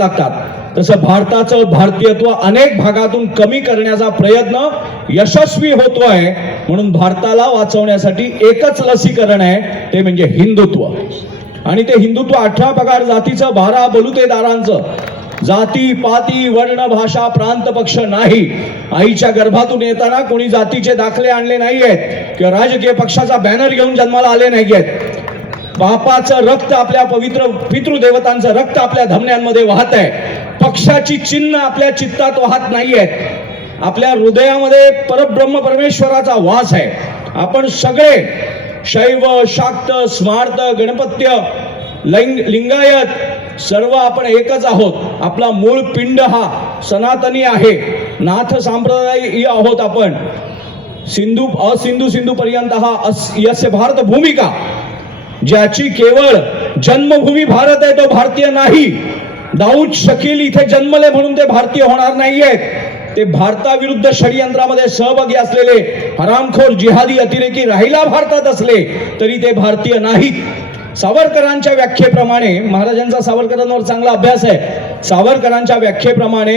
लागतात, तसं भारताचं भारतीयत्व अनेक भागातून कमी करण्याचा प्रयत्न यशस्वी होतोय. म्हणून भारताला वाचवण्यासाठी एकच लसीकरण आहे, ते म्हणजे हिंदुत्व. आणि ते हिंदुत्व 18 पगार जातीचं, 12 बलुतेदारांचं. जाती पाती वर्ण भाषा प्रांत पक्ष नाही. आईच्या गर्भातून येताना कोणी जातीचे दाखले आणले नाहीयेत किंवा राजकीय पक्षाचा बॅनर घेऊन जन्माला आले नाहीयेत. बापाचं रक्त, आपल्या पवित्र पितृदेवतांचं रक्त आपल्या धमन्यांमध्ये वाहत आहे. पक्षाची चिन्ह आपल्या चित्तात वाहत नाहीयेत. आपल्या हृदयामध्ये परब्रह्म परमेश्वराचा वास आहे. आपण सगळे शैव शाक्त स्मार्त गणपत्य लिंगायत सर्व आपण एकच आहोत. आपला मूळ पिंड हा सनातनी आहे. नाथ संप्रदायी आहोत आपण. सिंधू पर्यंत हा यस्य भारत भूमिका, ज्याची केवळ जन्मभूमी भारत आहे तो भारतीय नाही. दाऊद शकील इथे जन्मले म्हणून ते भारतीय होणार नाहीयेत. ते भारताविरुद्ध षडयंत्रामध्ये सहभागी असलेले हरामखोर जिहादी अतिरेकी राहिला भारतात असले तरी ते भारतीय नाहीत. सावरकरांच्या व्याख्येप्रमाणे, महाराजांचा सावरकरांवर चांगला अभ्यास आहे, सावरकरांच्या व्याख्येप्रमाणे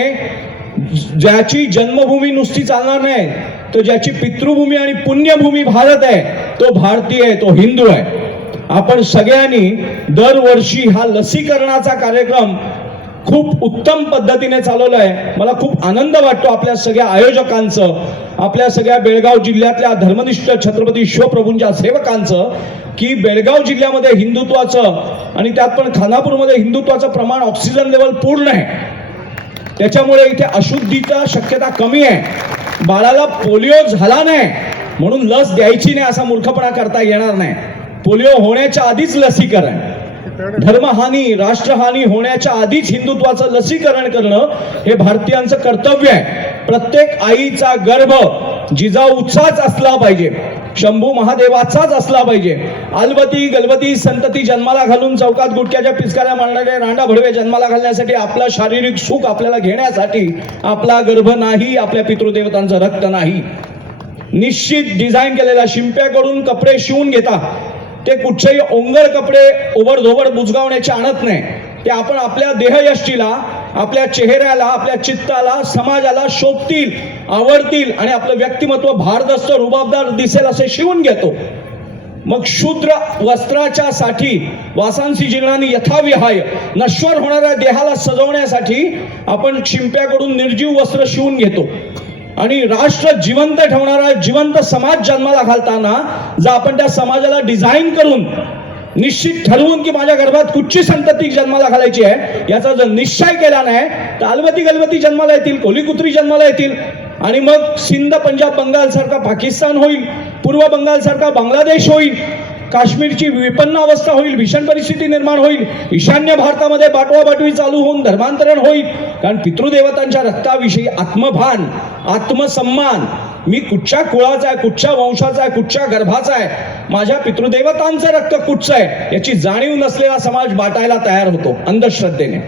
ज्याची जन्मभूमी नुसती चालणार नाही, तो ज्याची पितृभूमी आणि पुण्यभूमी भारत आहे तो भारतीय आहे, तो हिंदू आहे. आपण सगळ्यांनी दरवर्षी हा लसीकरणाचा कार्यक्रम खूप उत्तम पद्धतीने चालवला आहे. मला खूप आनंद वाटतो आपल्या सगळ्या आयोजकांचं, आपल्या सगळ्या बेळगाव जिल्ह्यातल्या धर्मनिष्ठ छत्रपती शिवप्रभूंच्या सेवकांचं, की बेळगाव जिल्ह्यामध्ये हिंदुत्वाचं आणि त्यात पण खानापूरमध्ये हिंदुत्वाचं प्रमाण, ऑक्सिजन लेवल पूर्ण आहे. त्याच्यामुळे इथे अशुद्धीचा शक्यता कमी आहे. बाळाला पोलिओ झाला नाही म्हणून लस द्यायची नाही असा मूर्खपणा करता येणार नाही. पोलिओ होण्याच्या आधीच लसीकरण, धर्महानी राष्ट्रहानी होण्याच्या आधीच हिंदुत्वाचं लसीकरण करणं हे भारतीयांचं कर्तव्य आहे. प्रत्येक आईचा गर्भ जिजाऊचाच असला पाहिजे, शंभू महादेवाचाच असला पाहिजे. अलबती गलबती संतती जन्माला घालून चौकात गुटक्याच्या पिचकाऱ्या मारणारे रांडा भडवे जन्माला घालण्यासाठी, आपलं शारीरिक सुख आपल्याला घेण्यासाठी आपला गर्भ नाही, आपल्या पितृदेवतांचं रक्त नाही. निश्चित डिझाईन केलेल्या शिंप्याकडून कपडे शिवून घेता, ते कुठचेही ओंगळ कपडे ओबडधोबड बुजगावण्याचे आणत नाही. ते आपण आपल्या देहयष्टीला, आपल्या चेहऱ्याला, आपल्या चित्ताला, समाजाला शोभतील, आवडतील आणि आपलं व्यक्तिमत्व भारदस्त रुबाबदार दिसेल असे शिवून घेतो. मग शूद्र वस्त्राच्या साठी वासांसी जीर्णानी यथाविहाय, नश्वर होणाऱ्या देहाला सजवण्यासाठी आपण शिंप्याकडून निर्जीव वस्त्र शिवून घेतो. आणि राष्ट्र जिवंत ठेवणारा जिवंत समाज जन्माला घालताना जर आपण त्या समाजाला डिझाईन करून निश्चित ठरवून की माझ्या गर्भात कुठची संतती जन्माला घालायची आहे याचा जर निश्चय केला नाही तर अलबती गलबती जन्माला येतील, कोलीकुत्री जन्माला येतील. आणि मग सिंध पंजाब बंगाल सारखा पाकिस्तान होईल, पूर्व बंगाल सारखा बांगलादेश होईल, काश्मीरची विपन्न अवस्था होईल, भीषण परिस्थिती निर्माण होईल, ईशान्य भारतामध्ये बाटवाबाटवी चालू होऊन धर्मांतरण होईल. कारण पितृदेवतांच्या रक्ताविषयी आत्मभान, आत्मसन्मान, मी कुठच्या कुळाचा आहे, कुठच्या वंशाचा आहे, कुठच्या गर्भाचा आहे, माझ्या पितृदेवतांचं रक्त कुठचं आहे याची जाणीव नसलेला समाज बाटायला तयार होतो अंधश्रद्धेने.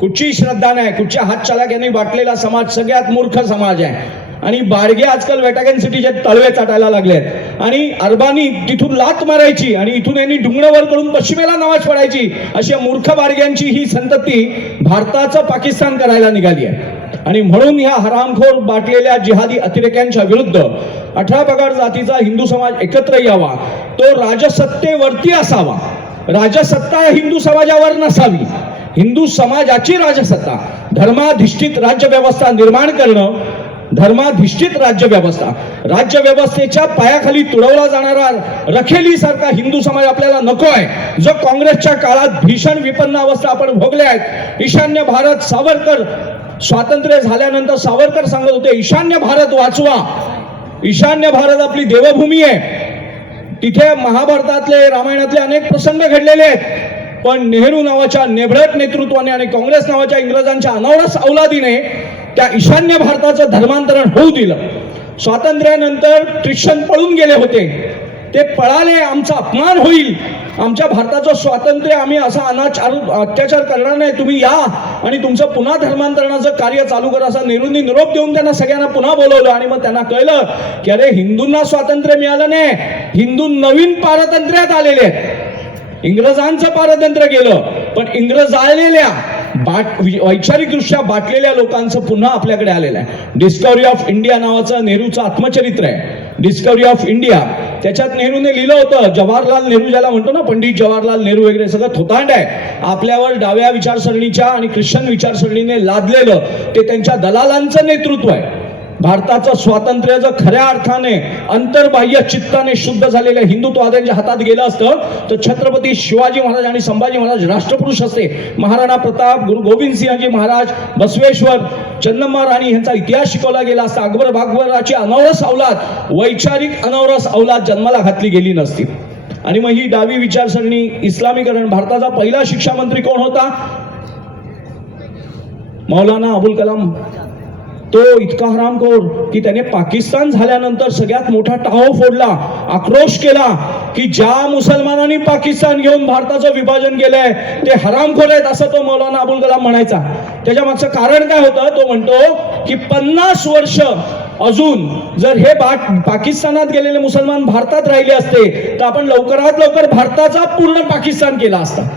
कुठची श्रद्धा नाही, कुठच्या हातचालाक्यांनी बाटलेला समाज सगळ्यात मूर्ख समाज आहे. आणि बारगे आजकाल वेटागन सिटीचे तळवे चाटायला लागले आणि अरबानी तिथून लात मारायची आणि इथून यांनी ढुंगणवर करून पश्चिमेला नमाज पडायची, अशा मूर्ख बारग्यांची ही संतती भारताचं पाकिस्तान करायला निघाली आहे. आणि म्हणून ह्या हरामखोर बाटलेल्या जिहादी अतिरेक्यांच्या विरुद्ध 18 पगार जातीचा हिंदू समाज एकत्र यावा. तो राजसत्तेवरती असावा. राजसत्ता हिंदू समाजावर नसावी. हिंदू समाजाची राजसत्ता, धर्माधिष्ठित राज्यव्यवस्था निर्माण करणं, धर्माधिष्ठित राज्यव्यवस्था, राज्यव्यवस्थेच्या पायाखाली तुडवला जाणारा रखेलीसारखा हिंदू समाज आपल्याला नको आहे. जो काँग्रेसच्या काळात भीषण विपन्न अवस्था आपण भोगल्या आहेत. ईशान्य भारत, सावरकर स्वातंत्र्य झाल्यानंतर सावरकर सांगत होते ईशान्य भारत वाचवा. ईशान्य भारत आपली देवभूमी आहे. तिथे महाभारतातले रामायणातले अनेक प्रसंग घडलेले आहेत. पण नेहरू नावाच्या नेभळट नेतृत्वाने आणि काँग्रेस नावाच्या इंग्रजांच्या अनावरस औलादीने त्या ईशान्य भारताचं धर्मांतरण होऊ दिलं. स्वातंत्र्यानंतर ख्रिश्चन पळून गेले होते, ते पळाले, आमचा अपमान होईल, आमच्या भारताचं स्वातंत्र्य आम्ही असा अत्याचार करणार नाही, तुम्ही या आणि तुमचं पुन्हा धर्मांतरणाचं कार्य चालू करा असा नेहरूंनी निरोप देऊन त्यांना सगळ्यांना पुन्हा बोलवलं. आणि मग त्यांना कळलं की अरे हिंदूंना स्वातंत्र्य मिळालं नाही, हिंदू नवीन पारतंत्र्यात आलेले आहेत. इंग्रजांचं पारतंत्र्य गेलं पण इंग्रज आलेल्या वैचारिकदृष्ट्या बाटलेल्या लोकांचं पुन्हा आपल्याकडे आलेलं आहे. डिस्कवरी ऑफ इंडिया नावाचं नेहरूचं आत्मचरित्र आहे, डिस्कवरी ऑफ इंडिया. त्याच्यात नेहरूने लिहिलं होतं, जवाहरलाल नेहरू ज्याला म्हणतो ना, पंडित जवाहरलाल नेहरू वगैरे सगळं थोतांड आहे. आपल्यावर डाव्या विचारसरणीच्या आणि ख्रिश्चन विचारसरणीने लादलेलं ते त्यांच्या दलालांचं नेतृत्व आहे. भारताचं स्वातंत्र्य जर खऱ्या अर्थाने अंतर्बाह्य चित्ताने शुद्ध झालेल्या हिंदुत्ववाद्यांच्या हातात गेलं असतं तर छत्रपती शिवाजी महाराज आणि संभाजी महाराज राष्ट्रपुरुष असते. महाराणा प्रताप, गुरु गोविंद सिंहजी महाराज, बसवेश्वर, चन्नम्मा राणी यांचा इतिहास शिकवला गेला असता. अकबर बाकबराची अनवरस औलाद, वैचारिक अनवरस औलाद जन्माला घातली गेली नसती. आणि मग ही डावी विचारसरणी, इस्लामीकरण. भारताचा पहिला शिक्षा मंत्री कोण होता? मौलाना अबुल कलाम. तो इतका हरामखोर की त्याने पाकिस्तान झाल्यानंतर सगळ्यात मोठा टाहो फोडला, आक्रोश केला की ज्या मुसलमानांनी पाकिस्तान घेऊन भारताचं विभाजन केलंय ते हरामखोर आहेत, असं तो मौलाना अबुल कलाम म्हणायचा. त्याच्या मागचं कारण काय होतं? तो म्हणतो की 50 वर्ष अजून जर हे पाकिस्तानात गेलेले मुसलमान भारतात राहिले असते तर आपण लवकरात लवकर भारताचा पूर्ण पाकिस्तान केला असता.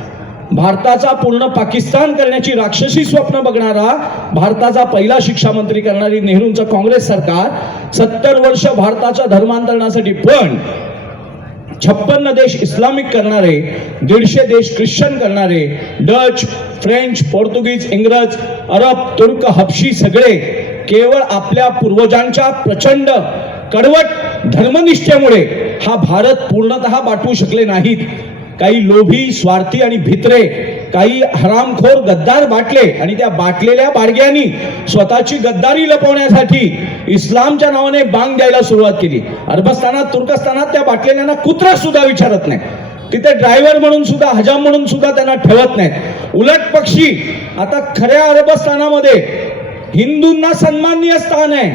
भारताचा पूर्ण पाकिस्तान करण्याची राक्षसी स्वप्न बघणारा, भारताचा पहिला शिक्षा मंत्री करणारी नेहरूंचं काँग्रेस सरकार 70 वर्ष भारताच्या धर्मांतरणासाठी, पण 56 देश इस्लामिक करणारे, 150 देश ख्रिश्चन करणारे, डच, फ्रेंच, पोर्तुगीज, इंग्रज, अरब, तुर्क, हबशी सगळे केवळ आपल्या पूर्वजांच्या प्रचंड कडवट धर्मनिष्ठेमुळे हा भारत पूर्णतः बाटवू शकले नाहीत. काही लोभी, स्वार्थी आणि भित्रे, काही हरामखोर गद्दार बाटले आणि त्या बाटलेल्या बाडग्यांनी स्वतःची गद्दारी लपवण्यासाठी इस्लामच्या नावाने बांग द्यायला सुरुवात केली. अरबस्तानात, तुर्कस्तानात त्या बाटलेल्यांना कुत्रा सुद्धा विचारत नाही. तिथे ड्रायव्हर म्हणून सुद्धा, हजाम म्हणून सुद्धा त्यांना ठेवत नाहीत. उलट पक्षी आता खऱ्या अरबस्तानामध्ये हिंदूंना सन्माननीय स्थान आहे,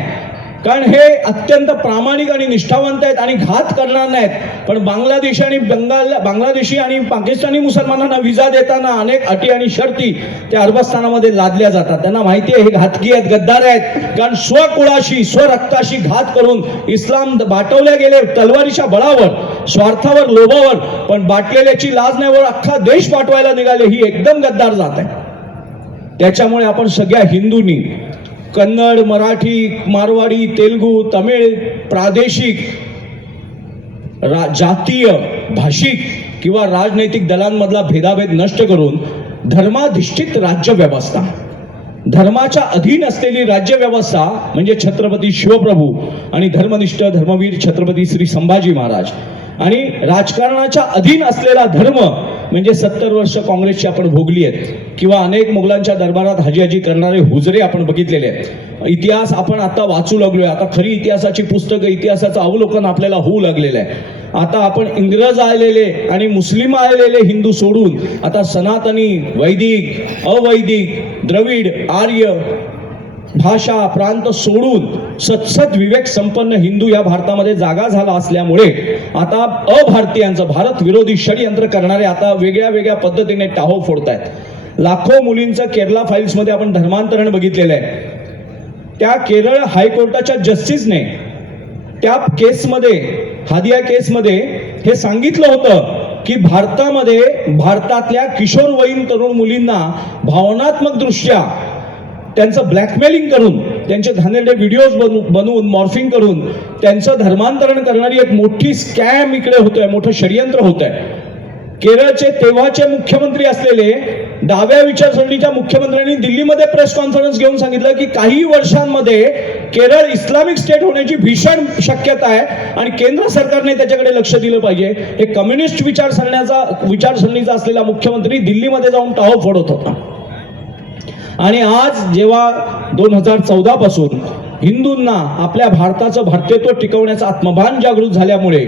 कारण हे अत्यंत प्रामाणिक आणि निष्ठावंत आहेत आणि घात करणार नाहीत. पण बांगलादेशी आणि पाकिस्तानी मुसलमानांना विजा देताना अनेक अटी आणि शर्ती त्या अरबस्तानामध्ये लादल्या जातात. त्यांना माहिती आहे हे घातकी आहेत, गद्दार आहेत, कारण स्वकुळाशी, स्वरक्ताशी घात करून इस्लाम बाटवल्या गेले तलवारीच्या बळावर, स्वार्थावर, लोभावर. पण बाटलेल्याची लाज नाही, वर अख्खा देश बाटवायला निघाले. ही एकदम गद्दार जात आहे. त्याच्यामुळे आपण सगळ्या हिंदूंनी कन्नड, मराठी, मारवाडी, तेलुगू, तमिळ, प्रादेशिक, जातीय, भाषिक किंवा राजनैतिक दलांमधला भेदाभेद नष्ट करून धर्माधिष्ठित राज्य व्यवस्था, धर्माच्या अधीन असलेली राज्य व्यवस्था म्हणजे छत्रपती शिवप्रभू आणि धर्मनिष्ठ धर्मवीर छत्रपती श्री संभाजी महाराज, आणि राजकारणाच्या अधीन असलेला धर्म म्हणजे 70 वर्ष काँग्रेसची आपण भोगली आहेत, किंवा अनेक मुघलांच्या दरबारात हाजी करणारे हुजरे आपण बघितलेले आहेत. इतिहास आपण आता वाचू लागलोय. आता खरी इतिहासाची पुस्तकं, इतिहासाचं अवलोकन आपल्याला होऊ लागलेलं आहे. आता आपण इंग्रज आलेले आणि मुस्लिम आलेले हिंदू सोडून आता सनातनी, वैदिक, अवैदिक, द्रविड, आर्य भाषा, प्रांत सोडून सत्सद विवेक संपन्न हिंदू या भारतामध्ये जागा झाला असल्यामुळे आता अभारतीयांचं, भारत विरोधी षडयंत्र करणारे आता वेगळ्या वेगळ्या पद्धतीने टाहो फोडतायत. लाखो मुलींचं केरला फाईल्स मध्ये आपण धर्मांतरण बघितलेलं आहे. त्या केरळ हायकोर्टाच्या जस्टिसने त्या केसमध्ये, हादिया केसमध्ये हे सांगितलं होतं की भारतामध्ये, भारतातल्या किशोरवयीन तरुण मुलींना भावनात्मक दृष्ट्या त्यांचं ब्लॅकमेलिंग करून, त्यांचे घाणेरडे व्हिडिओज बनवून मॉर्फिंग करून त्यांचं धर्मांतरण करणारी एक मोठी स्कॅम इकडे होतोय, मोठं षडयंत्र होत आहे. केरळचे तेव्हाचे मुख्यमंत्री असलेले डाव्या विचारसरणीच्या मुख्यमंत्र्यांनी दिल्लीमध्ये प्रेस कॉन्फरन्स घेऊन सांगितलं की काही वर्षांमध्ये केरळ इस्लामिक स्टेट होण्याची भीषण शक्यता आहे आणि केंद्र सरकारने त्याच्याकडे लक्ष दिलं पाहिजे. हे कम्युनिस्ट विचारसरणीचा असलेला मुख्यमंत्री दिल्लीमध्ये जाऊन टाहो फोडत होता. आणि आज जेव्हा 2014 पासून हिंदूंना आपल्या भारताचं भारतीयत्व टिकवण्याचं आत्मभान जागृत झाल्यामुळे,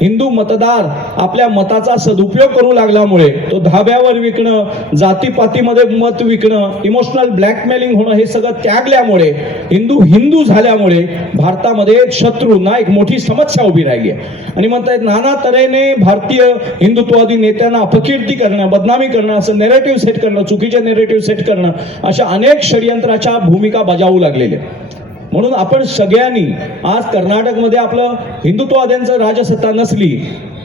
हिंदू मतदार आपल्या मताचा सदुपयोग करू लागल्यामुळे, तो धाब्यावर विकणं, जातीपातीमध्ये मत विकणं, इमोशनल ब्लॅकमेलिंग होणं हे सगळं त्यागल्यामुळे, हिंदू झाल्यामुळे भारतामध्ये शत्रूंना एक मोठी समस्या उभी राहिली आहे. आणि म्हणतात नाना तऱ्हेने भारतीय हिंदुत्ववादी नेत्यांना अपकीर्ती करणं, बदनामी करणं, असं नेरेटिव्ह सेट करणं, चुकीचे नेरेटिव्ह सेट करणं, अशा अनेक षडयंत्राच्या भूमिका बजावू लागलेल्या. म्हणून आपण सगळ्यांनी आज कर्नाटकमध्ये आपलं हिंदुत्ववाद्यांचं राजसत्ता नसली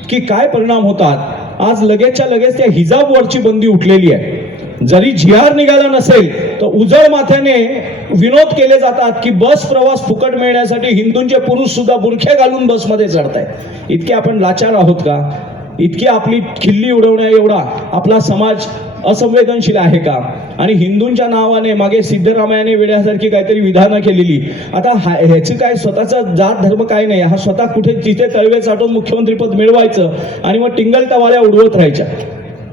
की काय परिणाम होतात. आज लगेचच्या लगेच त्या हिजाबवरची बंदी उठलेली आहे. जरी GR निघाला नसेल तर उजळ माथ्याने विनोद केले जातात की बस प्रवास फुकट मिळण्यासाठी हिंदूंचे पुरुष सुद्धा बुरखे घालून बसमध्ये चढतायत. इतके आपण लाचार आहोत का? इतकी आपली खिल्ली उडवण्या एवढा आपला समाज असंवेदनशील आहे का? आणि हिंदूंच्या नावाने मागे सिद्धरामयाने वेड्यासारखी काहीतरी विधानं केलेली. आता ह्याची काय स्वतःचा जात धर्म काय नाही, हा स्वतः कुठे जिथे तळवे चाटून मुख्यमंत्रीपद मिळवायचं आणि मग टिंगल टवाळ्या उडवत राहायच्या.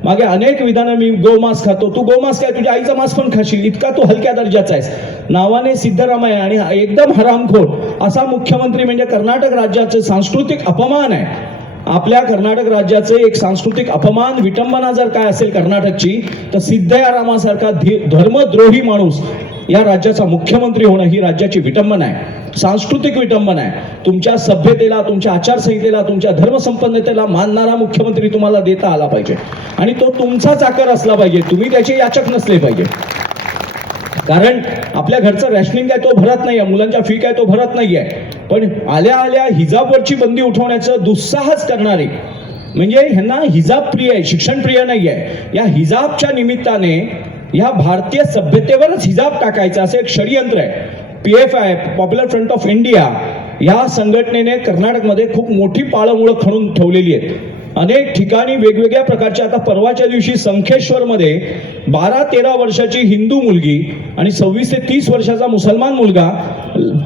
मागे अनेक विधानं, मी गोमांस खातो, तू गोमांस काय, तुझ्या आईचा मांस पण खाशील, इतका तू हलक्या दर्जाचा आहेस. नावाने सिद्धरामय्या आणि एकदम हरामखोर असा मुख्यमंत्री म्हणजे कर्नाटक राज्याचे सांस्कृतिक अपमान आहे. आपल्या कर्नाटक राज्याचे एक सांस्कृतिक अपमान, विटंबना जर काय असेल कर्नाटकची, तर सिद्धरामासारखा धर्मद्रोही माणूस या राज्याचा मुख्यमंत्री होणं ही राज्याची विटंबना आहे, सांस्कृतिक विटंबना आहे. तुमच्या सभ्यतेला, तुमच्या आचारसंहितेला, तुमच्या धर्मसंपन्नतेला मानणारा मुख्यमंत्री तुम्हाला देता आला पाहिजे आणि तो तुमचाच आकार असला पाहिजे, तुम्ही त्याचे याचक नसले पाहिजे. कारण आपल्या घरचं रॅशनिंग काय तो भरत नाहीये, मुलांच्या फी काय तो भरत नाहीये, पण आल्या आल्या हिजाबवरची बंदी उठवण्याचं दुस्साहस करणारे म्हणजे ह्यांना हिजाब प्रिय आहे, शिक्षण प्रिय नाही आहे. या हिजाबच्या निमित्ताने या भारतीय सभ्यतेवरच हिजाब टाकायचं असं एक षडयंत्र आहे. PFI, popular front of India, या संघटनेने कर्नाटकमध्ये खूप मोठी पाळंमुळं खणून ठेवलेली आहेत. अनेक ठिकाणी वेगवेगळ्या प्रकारच्या, आता परवाच्या दिवशी संखेश्वरमध्ये 12-13 वर्षाची हिंदू मुलगी आणि 26 ते 30 वर्षाचा मुसलमान मुलगा,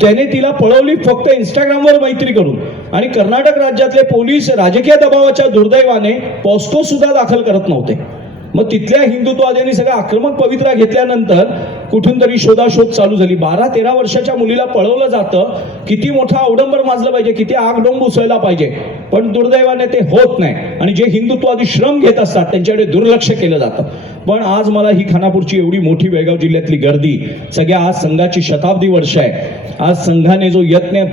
त्याने तिला पळवली फक्त इंस्टाग्रामवर मैत्री करून. आणि कर्नाटक राज्यातले पोलीस राजकीय दबावाच्या दुर्दैवाने पॉस्को सुद्धा दाखल करत नव्हते. मग तिथल्या हिंदुत्ववाद्यांनी सगळा आक्रमक पवित्रा घेतल्यानंतर कुठून तरी शोधाशोध चालू झाली. 12-13 वर्षाच्या मुलीला पळवलं जातं, किती मोठा अवडंबर माजलं पाहिजे, किती आगडोंब उसळला पाहिजे, पण दुर्दैवाने ते होत नाही. आणि जे हिंदुत्ववादी श्रम घेत असतात त्यांच्याकडे दुर्लक्ष केलं जातं. पण आज मला ही खानापूरची एवढी मोठी बेळगाव जिल्ह्यातली गर्दी, सगळ्या आज संघाची शताब्दी वर्ष आहे. आज संघाने जो यत्न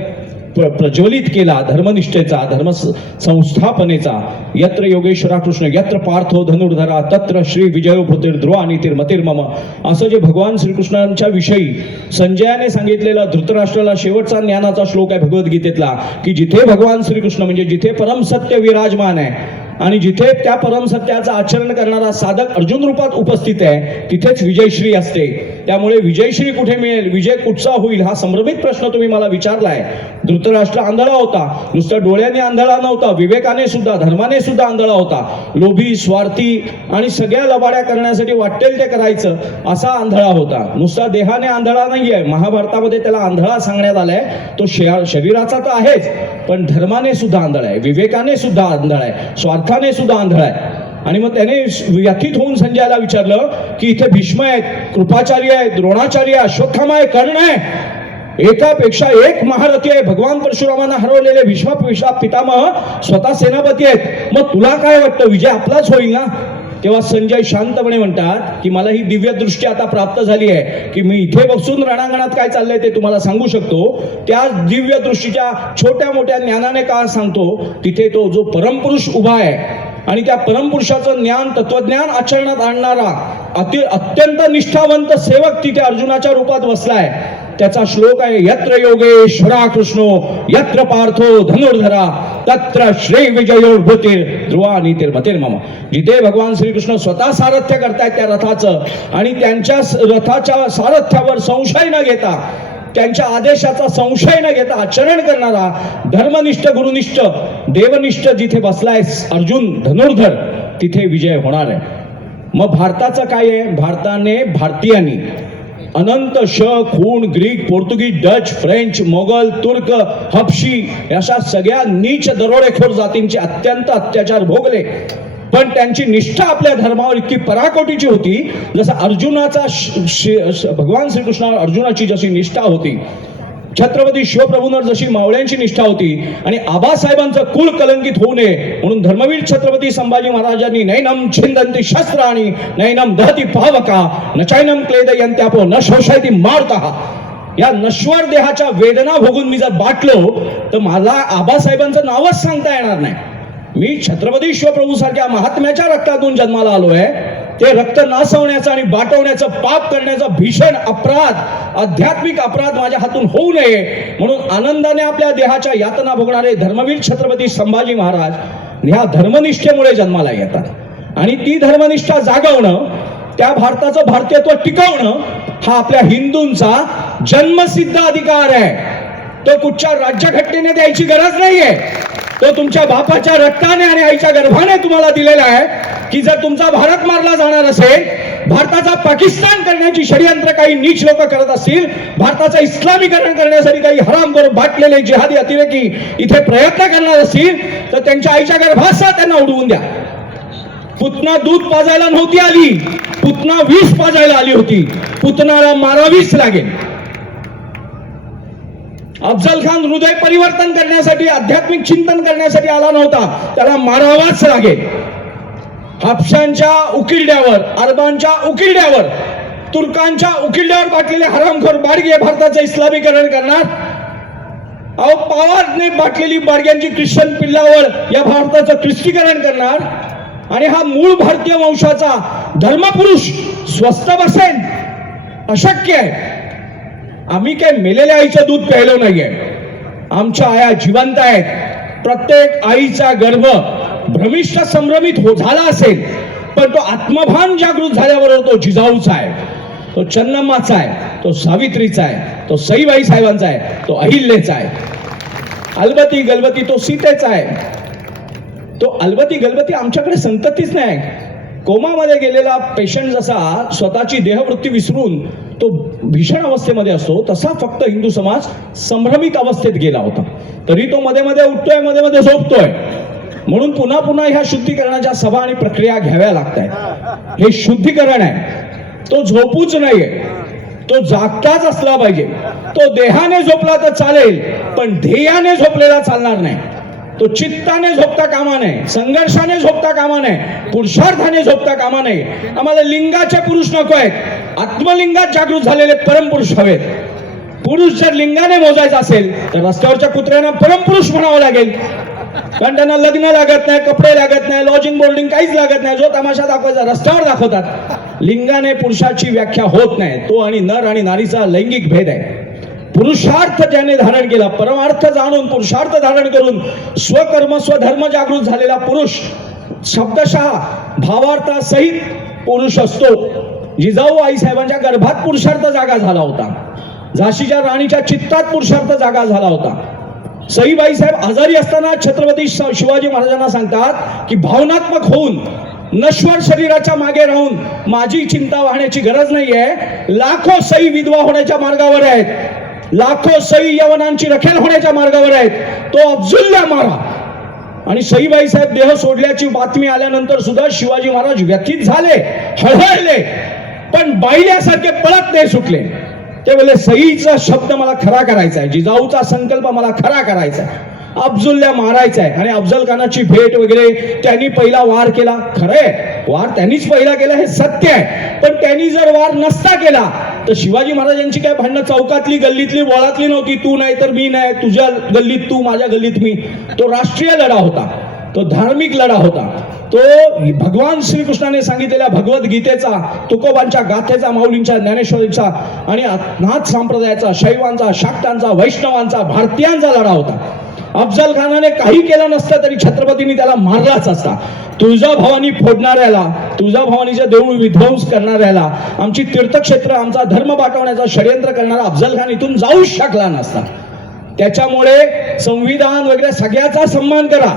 प्रज्वलित केला धर्मनिष्ठेचा, धर्म संस्थापनेचा, यत्र योगेश्वरा कृष्ण यत्र पार्थो धनुर्धरा तत्र श्री विजयो भूतिर ध्रुवा नीतिर मतिर्मम, असं जे भगवान श्रीकृष्णांच्या विषयी संजयाने सांगितलेला धृतराष्ट्राला शेवटचा ज्ञानाचा श्लोक आहे भगवद्गीतेतला, की जिथे भगवान श्रीकृष्ण म्हणजे जिथे परमसत्य विराजमान आहे आणि जिथे त्या परमसत्याचं आचरण करणारा साधक अर्जुन रूपात उपस्थित आहे, तिथेच विजयश्री असते. त्यामुळे विजयश्री कुठे मिळेल, विजय कुठचा होईल, हा संभ्रमित प्रश्न तुम्ही मला विचारलाय. धृतराष्ट्र आंधळा होता, नुसत्या डोळ्याने आंधळा नव्हता, विवेकाने सुद्धा, धर्माने सुद्धा आंधळा होता. लोभी, स्वार्थी आणि सगळ्या लबाड्या करण्यासाठी वाटेल ते करायचं असा आंधळा होता. नुसता देहाने आंधळा नाहीये, महाभारतामध्ये त्याला आंधळा सांगण्यात आलाय. तो शरीराचा तर आहेच, पण धर्माने सुद्धा आंधळा आहे, विवेकाने सुद्धा आंधळा आहे, स्वार्थाने सुद्धा आंधळा आहे. आणि मग त्याने व्यथित होऊन संजयाला विचारलं की इथे भीष्म आहेत, कृपाचार्य आहेत, द्रोणाचार्य, अश्वत्थामा आहे, कर्ण आहे, एकापेक्षा एक महारथी आहे. भगवान परशुरामांना हरवलेले भीष्म पितामह स्वतः सेनापती आहेत. मग तुला काय वाटतं, विजय आपलाच होईल ना? तेव्हा संजय शांतपणे म्हणतात की मला ही दिव्य दृष्टी आता प्राप्त झाली आहे की मी इथे बसून रणांगणात काय चाललंय ते तुम्हाला सांगू शकतो. त्या दिव्य दृष्टीच्या छोट्या मोठ्या ज्ञानाने का सांगतो, तिथे तो जो परमपुरुष उभा आहे आणि त्या परमपुरुषाचं ज्ञान, तत्वज्ञान आचरणात आणणारा अत्यंत निष्ठावंत सेवक तिथे अर्जुनाच्या रूपात बसलाय. त्याचा श्लोक आहे, यत्र योगेश्वरा कृष्णो यत्र पार्थो धनुर्धरा तत्र श्री विजयो भूतिर ध्रुवा नीतिर मतिर्मम. जिथे भगवान श्रीकृष्ण स्वतः सारथ्य करतायत त्या रथाचं आणि त्यांच्या रथाच्या सारथ्यावर संशय न घेता, त्यांच्या आदेशाचा संशय न घेता आचरण करणारा धर्मनिष्ठ, गुरुनिष्ठ, देवनिष्ठ जिथे बसलाय अर्जुन धनुर्धर, तिथे विजय होणार आहे. मग भारताचं काय आहे? भारताने, भारतीयांनी अनंत खून, ग्रीक, पोर्तुगीज, डच, फ्रेंच, मोगल, तुर्क, हबशी अशा सगळ्या नीच दरोडेखोर जातींचे अत्यंत अत्याचार भोगले. पण त्यांची निष्ठा आपल्या धर्मावर इतकी पराकोटीची होती, जसं अर्जुनाचा भगवान श्रीकृष्णावर अर्जुनाची जशी निष्ठा होती, छत्रपती शिवप्रभूंवर जशी मावळ्यांची निष्ठा होती, आणि आबासाहेबांचं कुल कलंकित होऊ नये म्हणून धर्मवीर छत्रपती संभाजी महाराजांनी नैनम छिंदंती शस्त्राणी नैनम दहती पावका न चैनम क्लेदयंत्यापो न शोषयती मारतः, या नश्वर देहाच्या वेदना भोगून मी जर बाटलो तर मला आबासाहेबांचं नावच सांगता येणार नाही. मी छत्रपती शिवप्रभू सारख्या महात्म्याच्या रक्तातून जन्माला आलोय. ते रक्त नासवण्याचा आणि बाटवण्याचं पाप करण्याचा भीषण अपराध, आध्यात्मिक अपराध माझ्या हातून होऊ नये म्हणून आनंदाने आपल्या देहाच्या यातना भोगणारे धर्मवीर छत्रपती संभाजी महाराज ह्या धर्मनिष्ठेमुळे जन्माला येतात. आणि ती धर्मनिष्ठा जागवणं त्या भारताचं भारतीयत्व टिकवणं हा आपल्या हिंदूंचा जन्मसिद्ध अधिकार आहे. तो कुठच्या राज्यघटनेने द्यायची गरज नाहीये. तो तुमच्या बापाच्या रक्ताने आणि आईच्या गर्भाने तुम्हाला दिलेला आहे की जर तुमचा भारत मारला जाणार असेल, भारताचा पाकिस्तान करण्याची षडयंत्र काही नीच लोक करत असतील, भारताचं इस्लामीकरण करण्यासाठी काही हरामखोर बाटलेले जिहादी अतिरेकी इथे प्रयत्न करणार असतील, तर त्यांच्या आईच्या गर्भात त्यांना उडवून द्या. पुतना दूध पाजायला नव्हती आली, पुतना विष पाजायला आली होती. पुतनाला मारावीच लागेल. अफजल खान हृदय परिवर्तन करण्यासाठी, आध्यात्मिक चिंतन करण्यासाठी आला नव्हता, त्याला मारावाच लागेल. हापशांच्या उकिरड्यावर, अरबांच्या उकिरड्यावर, तुर्कांच्या उकिरड्यावर बाटलेले हरामखोर बाडगे भारताचं इस्लामीकरण करणार. अहो, पवारने बाटलेली बाडग्यांची ख्रिश्चन पिल्लावर या भारताचं ख्रिस्तीकरण करणार. आणि हा मूळ भारतीय वंशाचा धर्मपुरुष स्वस्थ बसेल? अशक्य आहे. आम्ही काय मेलेल्या आईचं दूध प्यायलो नाहीये. आमच्या आया जिवंत आहेत. प्रत्येक आईचा गर्भ भ्रमिष्ठ संभ्रमित झाला असेल, पण तो आत्मभान जागृत झाल्याबरोबर तो जिजाऊचा आहे, तो चन्नम्माचा आहे, तो सावित्रीचा आहे, तो सईबाई साहेबांचा आहे, तो अहिल्याचा आहे. अलबती गलबती तो सीतेचा आहे. तो अलबती गलबती आमच्याकडे संततीच नाही. कोमामध्ये गेलेला पेशंट जसा स्वतःची देहवृत्ती विसरून तो भीषण अवस्थेमध्ये असतो, तसा फक्त हिंदू समाज संभ्रमित अवस्थेत गेला होता. तरी तो मध्ये मध्ये उठतोय, मध्ये मध्ये झोपतोय. म्हणून पुन्हा पुन्हा ह्या शुद्धीकरणाच्या सभा आणि प्रक्रिया घ्याव्या लागतात. हे शुद्धीकरण आहे, तो झोपूच नाहीये, तो जागताच असला पाहिजे. तो देहाने झोपला तर चालेल, पण ध्येयाने झोपलेला चालणार नाही. तो चित्ताने झोपता कामा नये, संघर्षाने झोपता कामा नये, पुरुषार्थाने झोपता कामा नये. आम्हाला लिंगाचे पुरुष नको आहेत, आत्मलिंगात जागृत झालेले परमपुरुष हवेत. पुरुष जर लिंगाने मोजायचा असेल तर रस्त्यावरच्या कुत्र्यांना परमपुरुष म्हणावं लागेल, कारण त्यांना लग्न लागत नाही, कपडे लागत नाही, लॉजिंग बोर्डिंग काहीच लागत नाही. जो तमाशा दाखवायचा रस्त्यावर दाखवतात. लिंगाने पुरुषाची व्याख्या होत नाही. तो आणि नर आणि नारीचा लैंगिक भेद आहे. पुरुषार्थ ज्याने धारण केला, परमार्थ जाणून पुरुषार्थ धारण करून स्वकर्म स्वधर्म जागृत झालेला पुरुष शब्दशः भावार्थासहित पुरुष असतो. जिजाऊ आईसाहेबांच्या गर्भात पुरुषार्थ जागा झाला होता. झाशीच्या राणीच्या चित्तात पुरुषार्थ जागा झाला होता. सईबाई साहेब आजारी असताना छत्रपती शिवाजी महाराजांना सांगतात की भावनात्मक होऊन नश्वर शरीराच्या मागे राहून माझी चिंता वाहण्याची गरज नाहीये. लाखो सई विधवा होण्याच्या मार्गावर आहेत, लाखो सई यवनांची रखेल होण्याच्या मार्गावर आहेत. तो अफजुल्ला मारा. आणि सईबाई साहेब देह सोडल्याची बातमी आल्यानंतर सुद्धा शिवाजी महाराज व्यथित झाले, हळहळले, पण बाईल्यासारखे पळत नाही सुटले. ते बोले सईचा शब्द मला खरा करायचा आहे, जिजाऊचा संकल्प मला खरा करायचा आहे, अफजुल्ला मारायचा आहे. आणि अफजल खानाची भेट वगैरे त्यांनी पहिला वार केला, खरंय वार त्यांनीच पहिला केला हे सत्य आहे. पण त्यांनी जर वार नसता केला तर शिवाजी महाराजांची काय भांडणं चौकातली गल्लीतली बोळातली नव्हती. तू नाही तर मी नाही, तुझ्या गल्लीत तू माझ्या गल्लीत मी. तो राष्ट्रीय लढा होता, तो धार्मिक लढा होता. तो भगवान श्रीकृष्णाने सांगितलेल्या भगवद्गीतेचा, तुकोबांच्या गाथेचा, माऊलींच्या ज्ञानेश्वरीचा आणि नाथ संप्रदायाचा, शैवांचा, शाक्तांचा, वैष्णवांचा, भारतीयांचा लढा होता. अफजल खानाने काही केलं नसतं तरी छत्रपतींनी त्याला मारलाच असता. तुळजाभवानी फोडणाऱ्याला, तुळजाभवानीचं देऊळ विध्वंस करणाऱ्याला, आमची तीर्थक्षेत्र, आमचा धर्म बाटवण्याचा षडयंत्र करणारा अफजल खान इथून जाऊच शकला नसता. त्याच्यामुळे संविधान वगैरे सगळ्याचा सन्मान करा,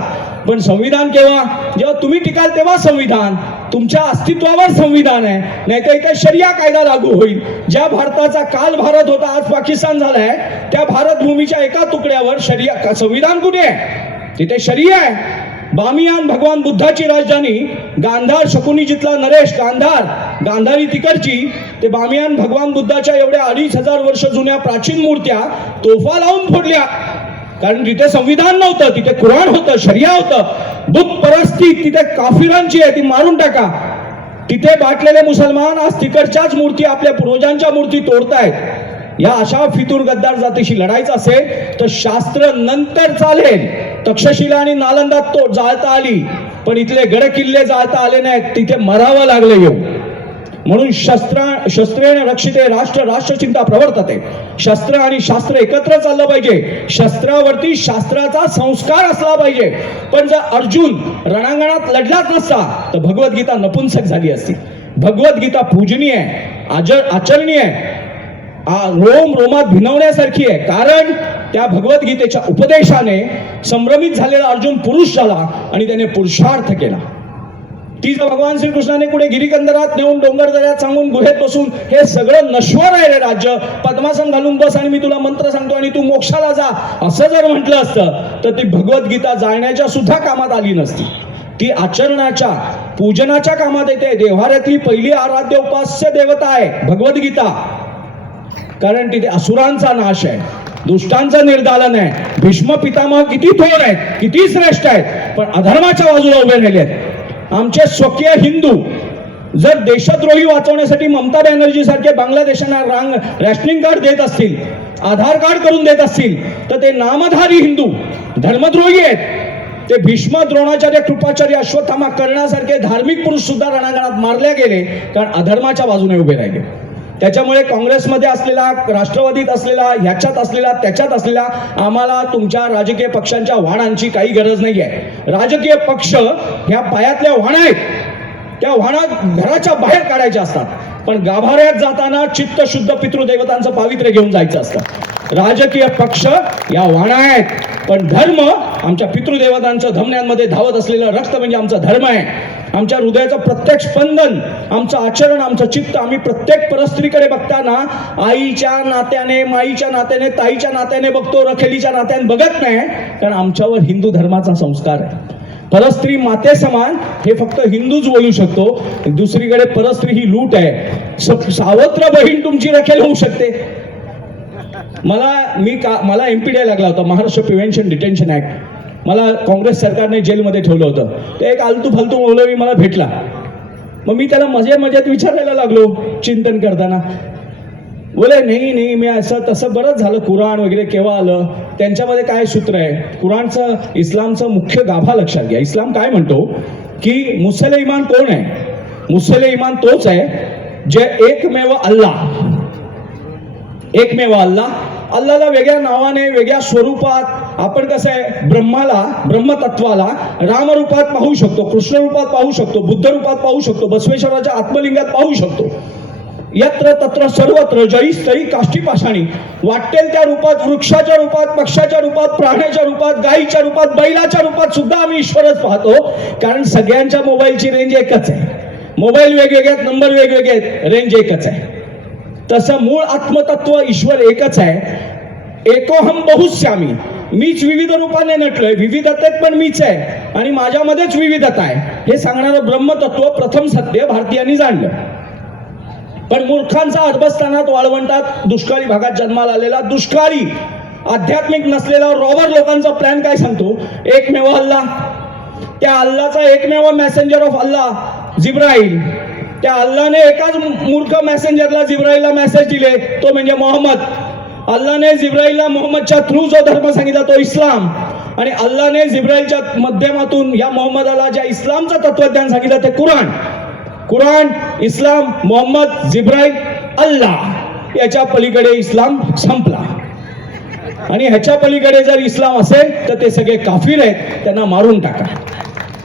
पण संविधान केव्हा? जेव्हा तुम्ही टिकाल तेव्हा संविधान. तुमच्या अस्तित्वावर संविधान आहे, नाही तर इथे शरिया कायदा लागू होईल. ज्या भारताचा काल भारत होता, आज पाकिस्तान झालाय, त्या भारत भूमीच्या एका तुकड्यावर शरिया, संविधान कुठे आहे? तिथे शरिया आहे. बामियान भगवान बुद्धाची राजधानी, गांधार शकुनी जिथला नरेश, गांधारी तिकडची, ते बामियान भगवान बुद्धाच्या एवढ्या 2500 वर्ष जुन्या प्राचीन मूर्त्या तोफा लावून फोडल्या. कारण तिथे संविधान नव्हतं, तिथे कुराण होतं, शरिया होतं. बुत परस्ती तिथे काफिरांची आहे, ती मारून टाका. तिथे बाटलेले मुसलमान आज तिकडच्याच मूर्ती, आपल्या पूर्वजांच्या मूर्ती तोडतायत. या अशा फितूर गद्दार जातीशी लढायचं असेल तर शास्त्र नंतर चालेल. तक्षशिला आणि नालंदा तो जाळता आली, पण इथले गड किल्ले जाळता आले नाहीत, तिथे मरावं लागलं येऊ. म्हणून शस्त्रेण रक्षिते राष्ट्र, राष्ट्रचिंता प्रवर्तते. शस्त्र आणि शास्त्र एकत्र चाललं पाहिजे. शस्त्रावरती शास्त्राचा संस्कार असला पाहिजे. पण जर अर्जुन रणांगणात लढलाच नसता तर भगवद्गीता नपुंसक झाली असती. भगवद्गीता पूजनीय आहे, आचरणीय आहे, रोम रोमात भिनवण्यासारखी आहे. कारण त्या भगवद्गीतेच्या उपदेशाने संभ्रमित झालेला अर्जुन पुरुष झाला आणि त्याने पुरुषार्थ केला. ती जर भगवान श्रीकृष्णाने कुठे गिरिकंदरात नेऊन डोंगर दऱ्यात सांगून गुहेत बसून हे सगळं नश्वर आहे रे राज्य, पद्मासन घालून बस आणि मी तुला मंत्र सांगतो आणि तू मोक्षाला जा, असं जर म्हटलं असतं तर ती भगवद्गीता जाळण्याच्या सुद्धा कामात आली नसती. ती आचरणाच्या पूजनाच्या कामात येते. देव्हाऱ्यातली पहिली आराध्य उपास्य देवता आहे भगवद्गीता. कारण तिथे असुरांचा नाश आहे, दुष्टांचं निर्दालन आहे. भीष्म पितामह किती थोर आहेत, किती श्रेष्ठ आहेत, पण अधर्माच्या बाजूला उभे राहिले आहेत. आमचे स्वकीय हिंदू जर देशद्रोही वाचवण्यासाठी ममता बॅनर्जी सारखे बांगलादेशांना रॅशनिंग कार्ड देत असतील, आधार कार्ड करून देत असतील, तर ते नामधारी हिंदू धर्मद्रोही आहेत. ते भीष्म, द्रोणाचार्य, कृपाचार्य, अश्वत्थामा करण्यासारखे धार्मिक पुरुष सुद्धा रणांगणात मारले गेले, कारण अधर्माच्या बाजूने उभे राहिले. त्याच्यामुळे काँग्रेसमध्ये असलेला, राष्ट्रवादीत असलेला, ह्याच्यात असलेला, त्याच्यात असलेला, आम्हाला तुमच्या राजकीय पक्षांच्या वाणांची काही गरज नाही आहे. राजकीय पक्ष ह्या पायातल्या वाणा आहेत, त्या वाणा घराच्या बाहेर काढायच्या असतात. पण गाभाऱ्यात जाताना चित्तशुद्ध पितृदेवतांचं पावित्र्य घेऊन जायचं असतं. राजकीय पक्ष या वाणा आहेत, पण धर्म आमच्या पितृदेवतांच्या धमन्यांमध्ये धावत असलेलं रक्त म्हणजे आमचा धर्म आहे. आमच्या हृदयाचं प्रत्येक स्पंदन, आमचं आचरण, आमचं चित्त, आम्ही प्रत्येक परस्त्रीकडे बघताना आईच्या नात्याने, माईच्या नात्याने, ताईच्या नात्याने बघतो, रखेलीच्या नात्याने बघत नाही. कारण आमच्यावर हिंदू धर्माचा संस्कार आहे. परस्त्री माते समान हे फक्त हिंदूच बोलू शकतो. दुसरीकडे परस्त्री ही लूट आहे. सावत्र बहीण तुमची रखेल होऊ शकते. मला एमपीडीआय लागला होता, महाराष्ट्र प्रिव्हेन्शन डिटेन्शन ऍक्ट. मला काँग्रेस सरकारने जेलमध्ये ठेवलं होतं. ते एक आलतू फालतू मौलवी मला भेटला. मग मी त्याला मजेत विचारायला लागलो चिंतन करताना. बोले नाही मी असं तसं बरंच झालं. कुराण वगैरे केव्हा आलं, त्यांच्यामध्ये काय सूत्र आहे, कुराणचं, इस्लामचं मुख्य गाभा लक्षात घ्या. इस्लाम काय म्हणतो की मुसले इमान कोण आहे? मुसले इमान तोच आहे जे एकमेव अल्लाला वेगळ्या नावाने, वेगळ्या स्वरूपात, आपण कसं आहे ब्रह्मतत्वाला रामरूपात पाहू शकतो, कृष्ण रूपात पाहू शकतो, बुद्ध रूपात पाहू शकतो, बसवेश्वराच्या आत्मलिंगात पाहू शकतो. यत्र तत्र सर्वत्र जई स्थळी काष्टी पाषाणी, वाटेल त्या रूपात, वृक्षाच्या रूपात, पक्षाच्या रूपात, प्राण्याच्या रूपात, गायीच्या रूपात, बैलाच्या रूपात सुद्धा आम्ही ईश्वरच पाहतो. कारण सगळ्यांच्या मोबाईलची रेंज एकच आहे. मोबाईल वेगवेगळे आहेत, नंबर वेगवेगळे आहेत, रेंज एकच आहे. तसं मूळ आत्मतत्व ईश्वर एकच आहे. एकोहम बहुश्यामी, मीच विविध रूपाने नटलोय, विविधतेत पण मीच आहे आणि माझ्यामध्येच विविधता आहे, हे सांगणारं ब्रह्मतत्व प्रथम सत्य भारतीयांनी जाणलं. पण मूर्खांचा अरबस्थानात, वाळवंटात, दुष्काळी भागात जन्माला आलेला, दुष्काळी आध्यात्मिक नसलेला रॉबर लोकांचा प्लॅन काय सांगतो? एकमेव अल्लाह. त्या अल्लाचा एकमेव मेसेंजर ऑफ अल्लाह जिब्राईल. त्या अल्लाने एकाच मूर्ख मेसेंजरला, जिब्राईलला मेसेज दिले, तो म्हणजे मोहम्मद. अल्लाने जिब्राईलला मोहम्मदच्या थ्रू जो धर्म सांगितला तो इस्लाम, आणि अल्लाने जिब्राईलच्या माध्यमातून या मोहम्मदाला ज्या इस्लामचं तत्वज्ञान सांगितलं ते कुराण, इस्लाम, मोहम्मद, जिब्राईल, अल्लाह. याच्या पलीकडे इस्लाम संपला. आणि ह्याच्या पलीकडे जर इस्लाम असेल तर ते सगळे काफिर आहेत, त्यांना मारून टाका,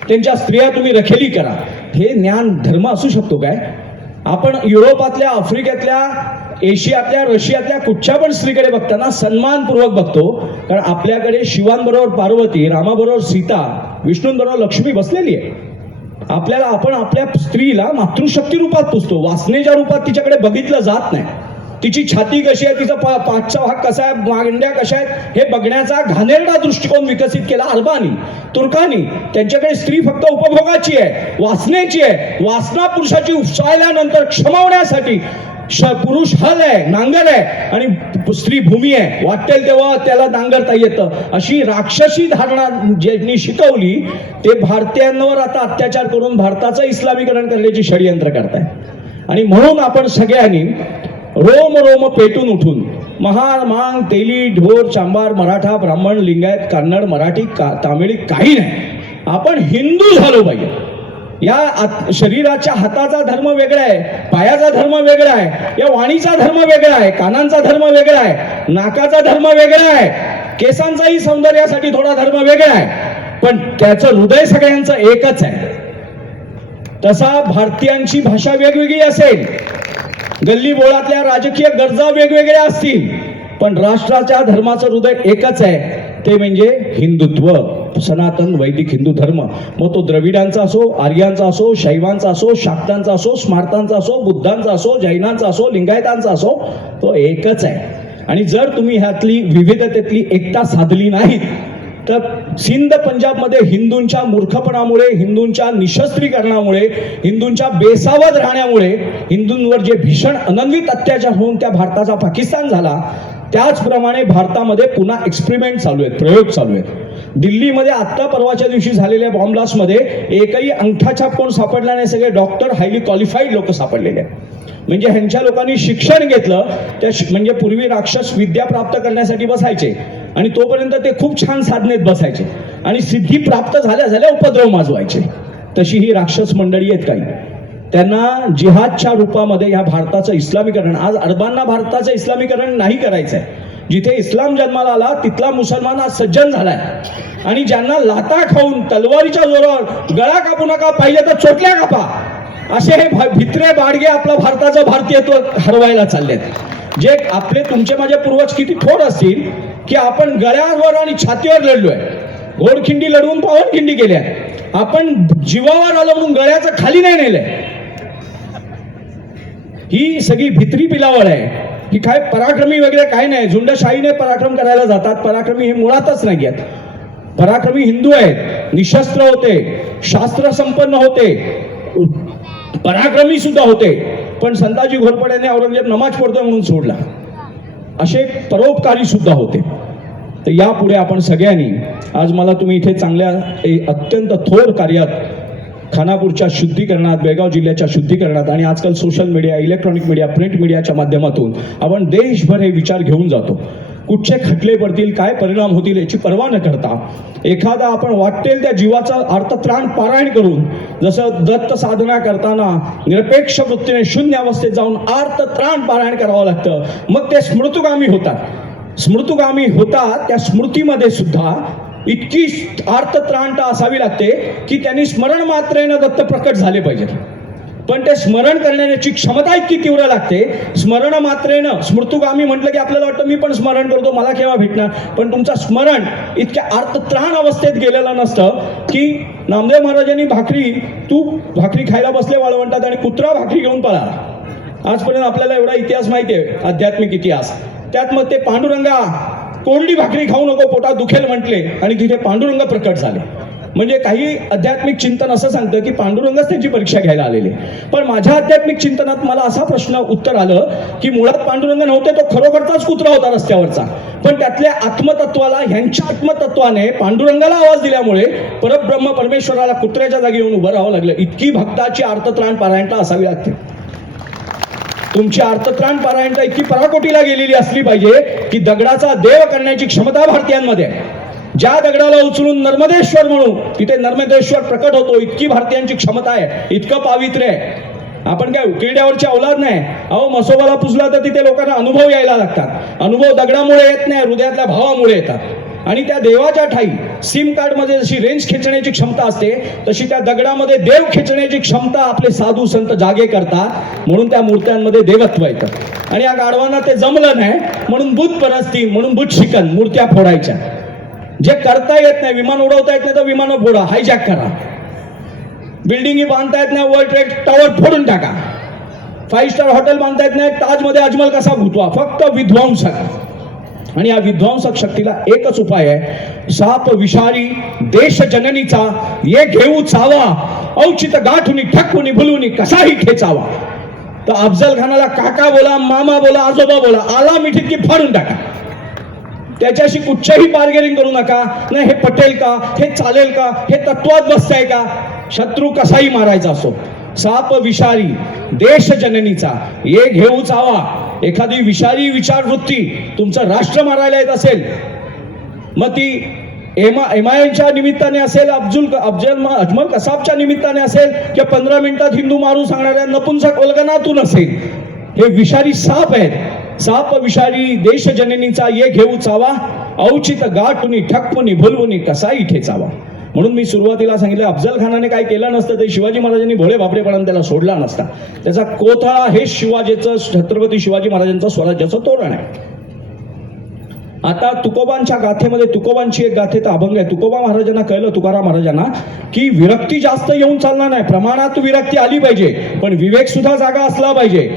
त्यांच्या स्त्रिया तुम्ही रखेली करा. हे ज्ञान धर्म असू शकतो काय? आपण युरोपातल्या, आफ्रिकेतल्या, एशियातल्या, रशियातल्या कुठच्या पण स्त्रीकडे बघताना सन्मानपूर्वक बघतो. कारण आपल्याकडे शिवांबरोबर पार्वती, रामाबरोबर सीता, विष्णूंबरोबर लक्ष्मी बसलेली आहे. आपण आपल्या स्त्रीला मातृशक्ती रूपात पुजतो, वासनेच्या रूपात तिच्याकडे बघितलं जात नाही. तिची छाती कशी आहे, तिचा पाठचा भाग कसा आहे, मांड्या कशा आहेत, हे बघण्याचा घाणेरडा दृष्टिकोन विकसित केला अरबांनी, तुर्कांनी. त्यांच्याकडे स्त्री फक्त उपभोगाची आहे, वासनेची आहे. वासना पुरुषाची उपसायल्यानंतर क्षमवण्यासाठी पुरुष हल आहे, नांगर आहे, आणि स्त्री भूमी आहे. वाटेल तेव्हा त्याला नांगरता येतं, अशी राक्षसी धारणा ज्यांनी शिकवली ते भारतीयांवर आता अत्याचार करून भारताचं इस्लामीकरण करण्याची षडयंत्र करताय. आणि म्हणून आपण सगळ्यांनी रोम पेटून उठून महार, मांग, तेली, ढोर, चांबार, मराठा, ब्राह्मण, लिंगायत, कन्नड, मराठी, तामिळी काही नाही, आपण हिंदू झालो पाहिजे. या शरीराच्या हाताचा धर्म वेगळा आहे, पायाचा धर्म वेगळा आहे, या वाणीचा धर्म वेगळा आहे, कानांचा धर्म वेगळा आहे, नाकाचा धर्म वेगळा आहे, केसांचाही सौंदर्यासाठी थोडा धर्म वेगळा आहे, पण त्याचं हृदय सगळ्यांचं एकच आहे. तसा भारतीयांची भाषा वेगवेगळी असेल, गल्ली बोळातल्या राजकीय गरजा वेगवेगळ्या असतील, पण राष्ट्राच्या धर्माचं हृदय एकच आहे, ते म्हणजे हिंदुत्व, सनातन वैदिक हिंदू धर्म. मग तो द्रविडांचा असो, आर्यांचा असो, शैवांचा असो, शाक्तांचा असो, स्मार्तांचा असो, बुद्धांचा असो, जैनांचा असो, लिंगायतांचा असो, तो एकच आहे. आणि जर तुम्ही ह्यातली विविधतेतली एकता साधली नाहीत तर सिंध पंजाबमध्ये हिंदूंच्या मूर्खपणामुळे, हिंदूंच्या निशस्त्रीकरणामुळे, हिंदूंच्या बेसावध राहण्यामुळे हिंदूंवर जे भीषण अनन्वित अत्याचार होऊन त्या भारताचा पाकिस्तान झाला, त्याचप्रमाणे भारतामध्ये पुन्हा एक्सपेरिमेंट चालू आहेत, प्रयोग चालू आहेत. दिल्लीमध्ये आत्ता परवाच्या दिवशी झालेल्या बॉम्ब ब्लास्टमध्ये एकही अंगठाछाप कोण सापडला नाही, सगळे डॉक्टर, हायली क्वालिफाईड लोक सापडलेले आहेत. म्हणजे ह्यांच्या लोकांनी शिक्षण घेतलं, त्या म्हणजे पूर्वी राक्षस विद्या प्राप्त करण्यासाठी बसायचे आणि तोपर्यंत ते खूप छान साधनेत बसायचे आणि सिद्धी प्राप्त झाल्या झाल्या उपद्रव माजवायचे. तशी ही राक्षस मंडळी आहेत काही. त्यांना जिहादच्या रूपामध्ये ह्या भारताचं इस्लामीकरण, आज अरबांना भारताचं इस्लामीकरण नाही करायचं आहे. जिथे इस्लाम जन्माला आला तिथला मुसलमान आज सज्जन झालाय आणि ज्यांना लाता खाऊन तलवारीच्या जोरावर गळा कापू नका, पाहिजे तर चोटल्या कापा, असे हे भित्रे बाडगे आपलं भारताचं भारतीयत्व हरवायला चाललेत. जे आपले तुमचे माझे पूर्वज किती थोर असतील की आपण गळ्यावर आणि छातीवर लढलोय, घोडखिंडी लढवून पावनखिंडी केल्या, आपण जीवावर आलो म्हणून गळ्याचं खाली नाही नेलंय. ही सगळी भित्री पिलावळ आहे. ही काय पराक्रमी वगैरे काय नाही, झुंडशाहीने पराक्रम करायला जातात. पराक्रमी हे मुळातच नाही आहेत. पराक्रमी हिंदू आहेत, निशस्त्र होते, शास्त्र संपन्न होते, पराक्रमी सुद्धा होते, पण संताजी घोरपड्याने औरंगजेब नमाज पडतोय म्हणून सोडला, असे परोपकारी सुद्धा होते. तर यापुढे आपण सगळ्यांनी, आज मला तुम्ही इथे चांगल्या अत्यंत थोर कार्यात, खानापूरच्या शुद्धीकरणात, बेळगाव जिल्ह्याच्या शुद्धीकरणात आणि आजकाल social media, electronic media, print मीडियाच्या माध्यमातून आपण देशभर हे विचार घेऊन जातो. कुठचे खटले पडतील, काय परिणाम होतील याची पर्वा न करता एखादा आपण वाटेल त्या जीवाचा अर्थत्राण पारायण करून, जसं दत्त साधना करताना निरपेक्ष वृत्तीने शून्य अवस्थेत जाऊन अर्थत्राण पारायण करावं लागतं, मग ते स्मृतुगामी होतात. स्मृतुगामी होतात त्या स्मृतीमध्ये सुद्धा इतकी अर्थत्राणता असावी लागते की त्यांनी स्मरण मात्रेनं दत्त प्रकट झाले पाहिजे. पण ते स्मरण करण्याची क्षमता इतकी तीव्र लागते. स्मरण मात्रेनं, स्मृतुगामी म्हटलं की आपल्याला वाटतं मी पण स्मरण करतो, मला केव्हा भेटणार, पण तुमचं स्मरण इतक्या अर्थत्राण अवस्थेत गेलेलं नसतं की नामदेव महाराजांनी तू भाकरी खायला बसले वाळवंटात आणि कुत्रा भाकरी घेऊन पळाला. आजपर्यंत आपल्याला एवढा इतिहास माहिती आहे, आध्यात्मिक इतिहास. त्यात मग ते पांडुरंगा कोरडी भाकरी खाऊ नको, पोटात दुखेल म्हटले आणि तिथे पांडुरंग प्रकट झाले. म्हणजे काही आध्यात्मिक चिंतन असं सांगतं की पांडुरंगच त्यांची परीक्षा घ्यायला आलेले. पण माझ्या आध्यात्मिक चिंतनात मला असा प्रश्न उत्तर आलं की मुळात पांडुरंग नव्हते, तो खरोखरचाच कुत्रा होता रस्त्यावरचा. पण त्यातल्या आत्मतत्वाला, ह्यांच्या आत्मतत्वाने पांडुरंगाला आवाज दिल्यामुळे परब्रह्म परमेश्वराला कुत्र्याच्या जागी येऊन उभं राहावं लागलं. इतकी भक्ताची अर्थत्राण पारायणता असावी लागते. तुमची अर्थत्राण पारायणता इतकी पराकोटीला गेलेली असली पाहिजे की दगडाचा देव करण्याची क्षमता भारतीयांमध्ये आहे. ज्या दगडाला उचलून नर्मदेश्वर म्हणू तिथे नर्मदेश्वर प्रकट होतो, इतकी भारतीयांची क्षमता आहे, इतकं पावित्र्य आहे. आपण काय उकिरड्यावरची औलाद नाही. अहो, मसोबाला पुजला तर तिथे लोकांना अनुभव यायला लागतात. अनुभव दगडामुळे येत नाही, हृदयातल्या भावामुळे येतात. आणि त्या देवाच्या ठाई सिम कार्डमध्ये जशी रेंज खेचण्याची क्षमता असते, तशी त्या दगडामध्ये देव खेचण्याची क्षमता आपले साधू संत जागे करतात. म्हणून त्या मूर्त्यांमध्ये देवत्व येतं. आणि या गाढवांना ते जमलं नाही म्हणून बुत परस्ती, म्हणून बुत शिकन मूर्त्या फोडायच्या. जे करता येत नाही, विमान उडवता येत नाही तर विमानं फोडा, हायजॅक करा. बिल्डिंगी बांधता येत नाही, वर्ल्ड ट्रेड टॉवर फोडून टाका. 5 स्टार हॉटेल बांधता येत नाही, ताजमध्ये अजमल कसा गुंतवा, फक्त विध्वंसक. आणि या विध्वंसक शक्तीला एकच उपाय आहे, साप विषारी देश जननीचा ये घेऊ चावा, औचित गाठुनी ठकवुनी भुलुनी कसाही खेचावा. तर अफजल खानाला काका बोला, मामा बोला, आजोबा बोला, आला मिठीत की फाडून टाका. त्याच्याशी कुठच्याही बार्गेनिंग करू नका. नाही हे पटेल का, हे चालेल का, हे तत्वात बसताय का. शत्रू कसाही मारायचा असो, साप विषारी देश जननीचा ये घेऊ चावा. एखादी विषारी विचारवृत्ती तुमचं राष्ट्र मारायला येत असेल, मग ती एमआयएनच्या निमित्ताने असेल, अजमल कसाबच्या निमित्ताने असेल, किंवा 15 मिनिटात हिंदू मारू सांगणाऱ्या नपुंसक वल्गनातून असेल, हे विषारी साप आहेत. साप विषारी देश जननीचा ये घेऊ चावा, औचित गाठुनी ठकवुनी भुलवुनी कसाही ठेचावा. म्हणून मी सुरुवातीला सांगितलं, अफजल खानाने काय केलं नसतं ते शिवाजी महाराजांनी भोळे बापरेपणाने त्याला सोडला नसता. त्याचा कोथळा हे शिवाजीचं, छत्रपती शिवाजी महाराजांचं स्वराज्याचं तोरण आहे. आता तुकोबांच्या गाथेमध्ये, तुकोबांची एक गाथे तर अभंग आहे. तुकोबा महाराजांना कळलं, तुकाराम महाराजांना, की विरक्ती जास्त येऊन चालणार नाही, प्रमाणात विरक्ती आली पाहिजे, पण विवेक सुद्धा जागा असला पाहिजे.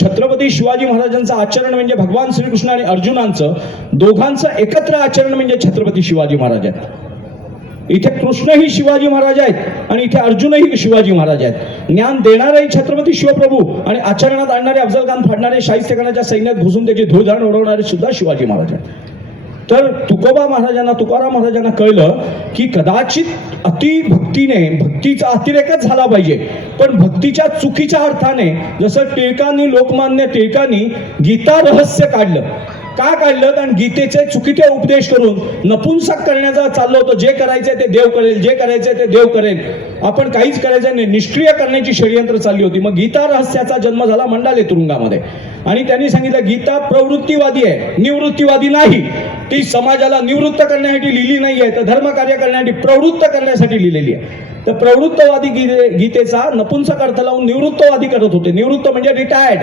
छत्रपती शिवाजी महाराजांचं आचरण म्हणजे भगवान श्रीकृष्ण आणि अर्जुनांचं दोघांचं एकत्र आचरण म्हणजे छत्रपती शिवाजी महाराज आहेत. इथे कृष्णही शिवाजी महाराज आहेत आणि इथे अर्जुनही शिवाजी महाराज आहेत. ज्ञान देणारेही छत्रपती शिवप्रभू आणि आचरणात आणणारे अफजल खान फाडणारे, शाहिस्तेखानाच्या सैन्यात घुसून त्याची धुळधाण उडवणारे सुद्धा शिवाजी महाराज आहेत. तर तुकोबा महाराजांना, तुकाराम महाराजांना कळलं की कदाचित अतिभक्तीने भक्तीचा अतिरेकच झाला पाहिजे, पण भक्तीच्या चुकीच्या अर्थाने, जसं टिळकांनी, लोकमान्य टिळकांनी गीता रहस्य काढलं. का काढलं? कारण गीतेचे चुकीचे उपदेश करून नपुंसक करण्याचं चाललं होतं. जे करायचंय ते देव करेल, जे करायचंय ते देव करेल, आपण काहीच करायचं नाही, निष्क्रिय करण्याची षडयंत्र चालली होती. मग गीता रहस्याचा जन्म झाला मंडाले तुरुंगामध्ये. आणि त्यांनी सांगितलं गीता प्रवृत्तीवादी आहे, निवृत्तीवादी नाही. ती समाजाला निवृत्त करण्यासाठी लिहिली नाहीये, तर धर्म कार्य करण्यासाठी, प्रवृत्त करण्यासाठी लिहिलेली आहे. तर प्रवृत्तवादी गीतेचा नपुंसक अर्थ लावून निवृत्तवादी करत होते. निवृत्त म्हणजे रिटायर्ड.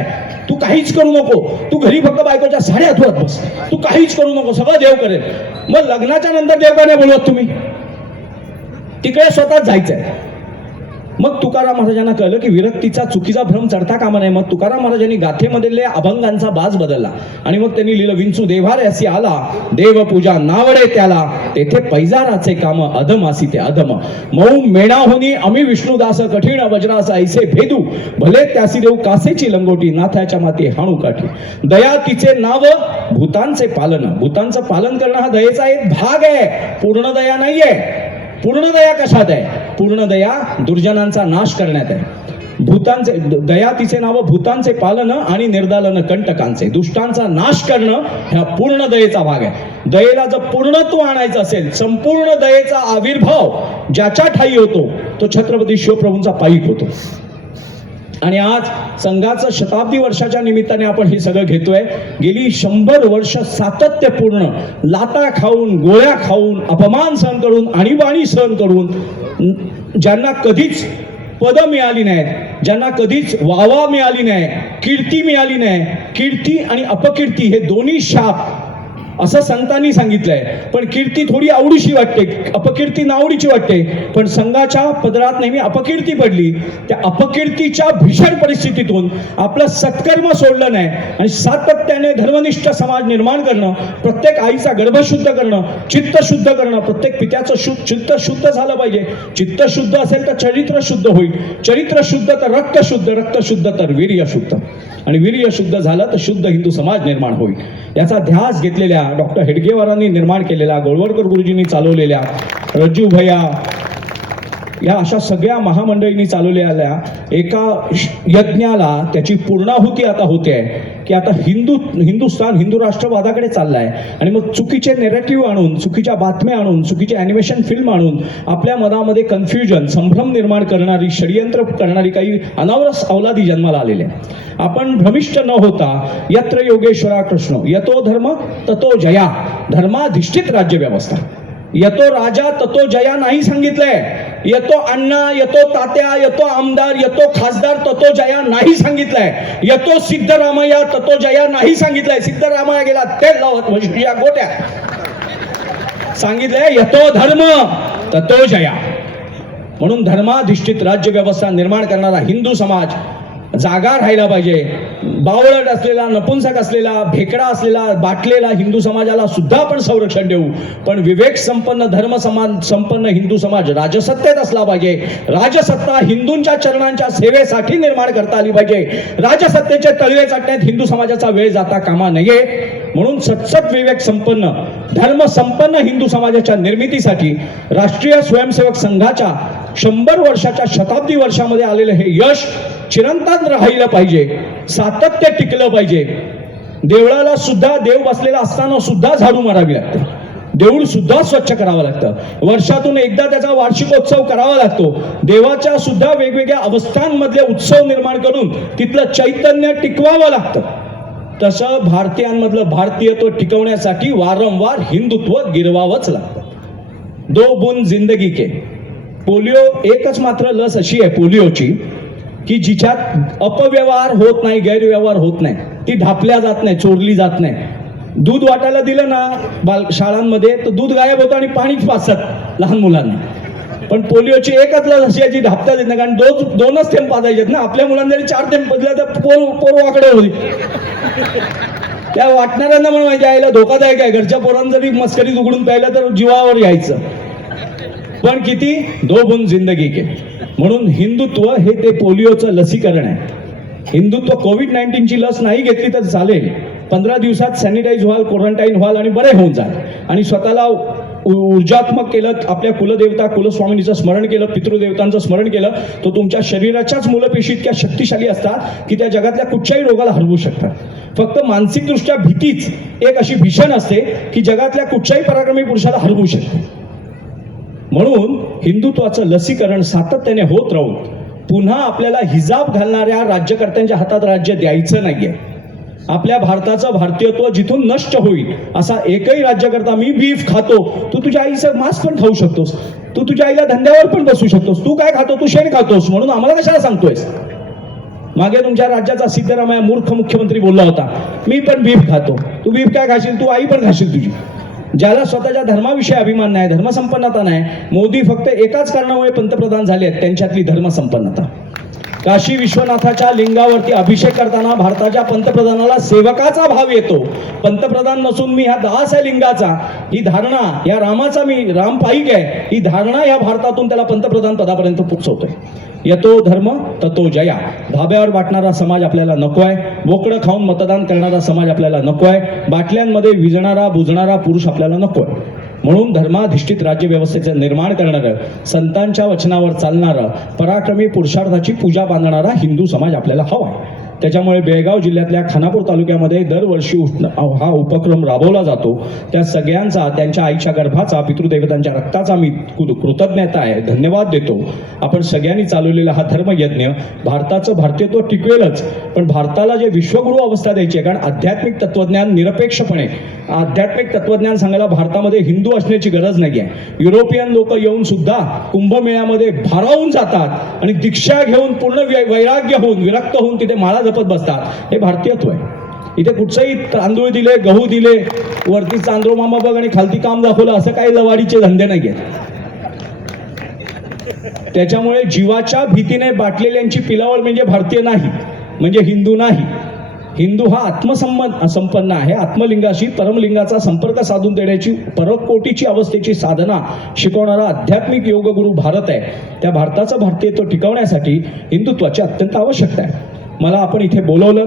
तू काहीच करू नको, तू घरी फक्त बायकोच्या साड्या धुवत बस, तू काहीच करू नको, सगळं देव करेल. मग लग्नाच्या नंतर देव का नाही बोलवत तुम्ही? तिकडे स्वतःच जायचंय. मग तुकाराम महाराजांना कळलं की विरक्तीचा चुकीचा भ्रम चढता कामा नये. मग तुकाराम महाराजांनी गाथेमधले अभंगांचा बाज बदलला आणि मग त्यांनी लिहिलं, विंचू देव्हारे असी आला, देवपूजा नावडे त्याला, तेथे पैजाराचे काम अधमासी ते अधम, मऊ मेणाहुनी आम्ही विष्णुदास, कठीण वज्रास ऐसे भेदू, भले त्यासी देऊ कासेची लंगोटी, नाथ्याच्या माती हाणू काठी, दया तिचे नाव भूतांचे पालन. भूतांचं पालन करणं हा दयेचा एक भाग आहे, पूर्ण दया नाहीये. पूर्ण दया कशात आहे? पूर्ण दया दुर्जनांचा नाश करण्यात आहे. भूतांचे दया तिचे नाव भूतांचे पालन आणि निर्दालन कंटकांचे, दुष्टांचा नाश करणं ह्या पूर्ण दयेचा भाग आहे. दयेला जर पूर्णत्व आणायचं असेल, संपूर्ण दयेचा आविर्भाव ज्याच्या ठायी होतो तो छत्रपती शिवप्रभूंचा पायीक होतो. आणि आज संघाचं शताब्दी वर्षाच्या निमित्ताने आपण हे सगळं घेतोय. गेली 100 वर्ष सातत्यपूर्ण लाता खाऊन, गोळ्या खाऊन, अपमान सहन करून, आणीबाणी सहन करून, ज्यांना कधीच पद मिळाली नाहीत, ज्यांना कधीच वावा मिळाली नाही, कीर्ती मिळाली नाही, कीर्ती आणि अपकीर्ती हे दोन्ही शाप असं संतांनी सांगितलंय. पण कीर्ती थोडी आवडीशी वाटते, अपकीर्ती नावडीची वाटते. पण संघाच्या पदरात नेहमी अपकीर्ती पडली. त्या अपकीर्तीच्या भीषण परिस्थितीतून आपलं सत्कर्म सोडलं नाही आणि सातत्याने धर्मनिष्ठ समाज निर्माण करणं, प्रत्येक आईचा गर्भ शुद्ध करणं, चित्त शुद्ध करणं, प्रत्येक पित्याचं चित्त शुद्ध झालं पाहिजे. चित्त शुद्ध असेल तर चरित्र शुद्ध होईल, चरित्र शुद्ध तर रक्त शुद्ध, रक्त शुद्ध तर वीर्य शुद्ध, आणि वीर्य शुद्ध झालं तर शुद्ध हिंदू समाज निर्माण होईल. याचा ध्यास घेतलेल्या डॉक्टर हेडगेवारांनी निर्माण केलेल्या, गोळवळकर गुरुजींनी चालवलेल्या, रज्जू भैया, या अशा सगळ्या महामंडळींनी चालवलेल्या एका यज्ञाला त्याची पूर्णाहुती आता होते आहे की आता हिंदुस्थान हिंदू राष्ट्रवादाकडे चाललाय. आणि मग चुकीचे नेरेटिव्ह आणून, चुकीच्या बातम्या आणून, चुकीचे ॲनिमेशन फिल्म आणून आपल्या मनामध्ये कन्फ्युजन, संभ्रम निर्माण करणारी, षडयंत्र करणारी काही अनावरस अवलादी जन्माला आलेल्या. आपण भ्रमिष्ठ न होता, यत्र योगेश्वरा कृष्ण, यतो धर्म ततो जया, धर्माधिष्ठित राज्य व्यवस्था, यतो राजा ततो जया नाही सांगितलंय. यतो अण्णा, यतो तात्या, यतो आमदार, यतो खासदार ततो जया नाही सांगितलंय. यतो सिद्धरामय्या ततो जया नाही सांगितलंय. सिद्धरामय्या गेला तेल लावत म्हशीच्या गोट्या. सांगितलंय यतो धर्म ततो जया. म्हणून धर्माधिष्ठित राज्य व्यवस्था निर्माण करणारा हिंदू समाज जागा राहायला पाहिजे. बावळट असलेला, नपुंसक असलेला, भेकडा असलेला, बाटलेला हिंदू समाजाला सुद्धा आपण संरक्षण देऊ. पण विवेक संपन्न, धर्म संपन्न हिंदू समाज राजसत्तेत असला पाहिजे. राजसत्ता हिंदूंच्या चरणांच्या सेवेसाठी निर्माण करता आली पाहिजे. राजसत्तेचे तळवे चाटण्यात हिंदू समाजाचा वेळ जाता कामा नये. म्हणून सत्सत विवेक संपन्न, धर्म संपन्न हिंदू समाजाच्या निर्मितीसाठी राष्ट्रीय स्वयंसेवक संघाच्या 100 वर्षाच्या शताब्दी वर्षामध्ये आलेलं हे यश चिरंतन राहिलं पाहिजे, सातत्य टिकलं पाहिजे. देवळाला सुद्धा देव बसलेला असताना सुद्धा झाडू मारावी लागते, देऊळ सुद्धा स्वच्छ करावं लागतं, वर्षातून एकदा त्याचा वार्षिकोत्सव करावा लागतो. देवाच्या सुद्धा वेगवेगळ्या अवस्थांमधले उत्सव निर्माण करून तिथलं चैतन्य टिकवावं लागतं. तसं भारतीयांमधलं भारतीयत्व टिकवण्यासाठी वारंवार हिंदुत्व गिरवावंच लागतं. दो बूंद जिंदगी के. पोलिओ एकच मात्र लस अशी आहे पोलिओची की जिच्यात अपव्यवहार होत नाही, गैरव्यवहार होत नाही, ती ढापल्या जात नाही, चोरली जात नाही. दूध वाटायला दिलं ना शाळांमध्ये तर दूध गायब होतं आणि पाणीच पाजतात लहान मुलांना. पण पोलिओची एकच लस अशी आहे जी ढापता देत नाही, कारण दोनच थेंब पाजायचे ना. आपल्या मुलांना जरी 4 थेंब पडले तर पोर वाकडे होती. त्या वाटणाऱ्यांना म्हणून माहिती आईला धोकादायक आहे. घरच्या पोरांना जरी मस्करीत उघडून प्यायलं तर जीवावर यायचं. पण किती दो बूंद जिंदगी के. म्हणून हिंदुत्व हे ते पोलिओचं लसीकरण आहे. हिंदुत्व कोविड-19ची लस नाही घेतली तर चालेल, 15 दिवसात सॅनिटाईज व्हाल, क्वारंटाईन व्हाल आणि बरे होऊन जाल आणि स्वतःला ऊर्जात्मक केलं, आपल्या कुलदेवता कुलस्वामिनीचं स्मरण केलं, पितृदेवतांचं स्मरण केलं, तो तुमच्या शरीराच्याच मूलपेशी इतक्या शक्तिशाली असतात की त्या जगातल्या कुठच्याही रोगाला हरवू शकतात. फक्त मानसिकदृष्ट्या भीतीच एक अशी भीषण असते की जगातल्या कुठच्याही पराक्रमी पुरुषाला हरवू शकते. म्हणून हिंदुत्वाचं लसीकरण सातत्याने होत राहून पुन्हा आपल्याला हिजाब घालणाऱ्या राज्यकर्त्यांच्या हातात राज्य द्यायचं नाहीये. आपल्या भारताचं भारतीयत्व जिथून नष्ट होईल असा एकही राज्यकर्ता, मी बीफ खातो, तू तुझ्या आईचं मांस पण खाऊ शकतोस, तू तुझ्या आईला धंद्यावर पण बसू शकतोस, तू काय खातो, तू शेण खातोस, म्हणून आम्हाला कशाला सांगतोयस. मागे तुमच्या राज्याचा सिद्धरामय्या मूर्ख मुख्यमंत्री बोलला होता, मी पण बीफ खातो. तू बीफ काय खाशील, तू आई पण खाशील तुझी. ज्याला स्वतःच्या धर्माविषयी अभिमान नाही, धर्मसंपन्नता नाही. मोदी फक्त एकाच कारणामुळे पंतप्रधान झाले, त्यांच्यातली धर्मसंपन्नता. काशी विश्वनाथाच्या लिंगावरती अभिषेक करताना भारताच्या पंतप्रधानाला सेवकाचा भाव येतो. पंतप्रधान नसून मी ह्या दास आहे लिंगाचा, ही धारणा, या रामाचा मी रामपाईक आहे, ही धारणा या भारतातून त्याला पंतप्रधान पदापर्यंत पोहोचवतोय. येतो धर्म ततो जया. धाब्यावर वाटणारा समाज आपल्याला नकोय. बोकडं खाऊन मतदान करणारा समाज आपल्याला नकोय. बाटल्यांमध्ये विजणारा बुजणारा पुरुष आपल्याला नकोय. म्हणून धर्माधिष्ठित राज्यव्यवस्थेचं निर्माण करणारं, संतांच्या वचनावर चालणारं, पराक्रमी पुरुषार्थाची पूजा बांधणारा हिंदू समाज आपल्याला हवा. त्याच्यामुळे बेळगाव जिल्ह्यातल्या खानापूर तालुक्यामध्ये दरवर्षी हा उपक्रम राबवला जातो. त्या सगळ्यांचा, त्यांच्या आईच्या गर्भाचा, पितृदेवतांच्या रक्ताचा मी कृतज्ञता आहे, धन्यवाद देतो. आपण सगळ्यांनी चालवलेला हा धर्मयज्ञ भारताचं भारतीयत्व टिकवेलच, पण भारताला जे विश्वगुरू अवस्था द्यायची आहे, कारण आध्यात्मिक तत्वज्ञान निरपेक्षपणे आध्यात्मिक तत्वज्ञान सांगायला भारतामध्ये हिंदू असण्याची गरज नाही आहे. युरोपियन लोक येऊन सुद्धा कुंभमेळ्यामध्ये भारावून जातात आणि दीक्षा घेऊन पूर्ण वैराग्य होऊन, विरक्त होऊन तिथे माळा जपत बसतात. हे भारतीयत्व आहे. इथे कुठचंही तांदूळ दिले, गहू दिले, वरती चांद्रो मामा बघ आणि खालती काम दाखवलं, असं काही लवाडीचे धंदे नाही आहेत. त्याच्यामुळे जीवाच्या भीतीने बाटलेल्यांची पिलावळ म्हणजे भारतीय नाही, म्हणजे हिंदू नाही. हिंदू हा आत्मसंपन्न आहे. आत्मलिंगाशी परमलिंगाचा संपर्क साधून देण्याची परकोटीची अवस्थेची साधना शिकवणारा आध्यात्मिक योगगुरू भारत आहे. त्या भारताचं भारतीयत्व टिकवण्यासाठी हिंदुत्वाची अत्यंत आवश्यकता आहे. मला आपण इथे बोलवलं,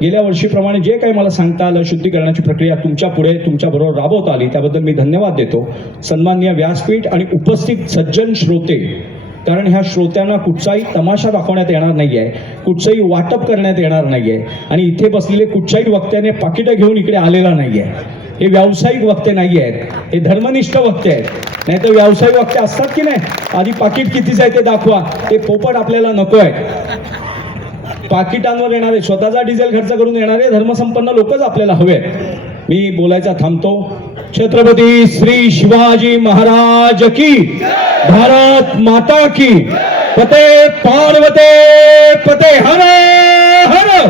गेल्या वर्षीप्रमाणे जे काही मला सांगता आलं, शुद्धीकरणाची प्रक्रिया तुमच्या पुढे तुमच्याबरोबर राबवता आली, त्याबद्दल मी धन्यवाद देतो. सन्माननीय व्यासपीठ आणि उपस्थित सज्जन श्रोते, कारण ह्या श्रोत्यांना कुठचाही तमाशा दाखवण्यात येणार नाहीये, कुठचंही वाटप करण्यात येणार नाहीये आणि इथे बसलेले कुठच्याही वक्त्याने पाकिटं घेऊन इकडे आलेला नाहीये. हे व्यावसायिक वक्ते नाही आहेत, हे धर्मनिष्ठ वक्ते आहेत. नाही तर व्यावसायिक वक्ते असतात की नाही, आधी पाकिट कितीच आहे ते दाखवा, ते पोपट आपल्याला नको आहे. पाकिटांवर येणारे, स्वतःचा डिझेल खर्च करून येणारे धर्मसंपन्न लोकच आपल्याला हवे. मी बोलायचा थांबतो. छत्रपती श्री शिवाजी महाराज की, भारत माता की, पते पार्वते पते हर हर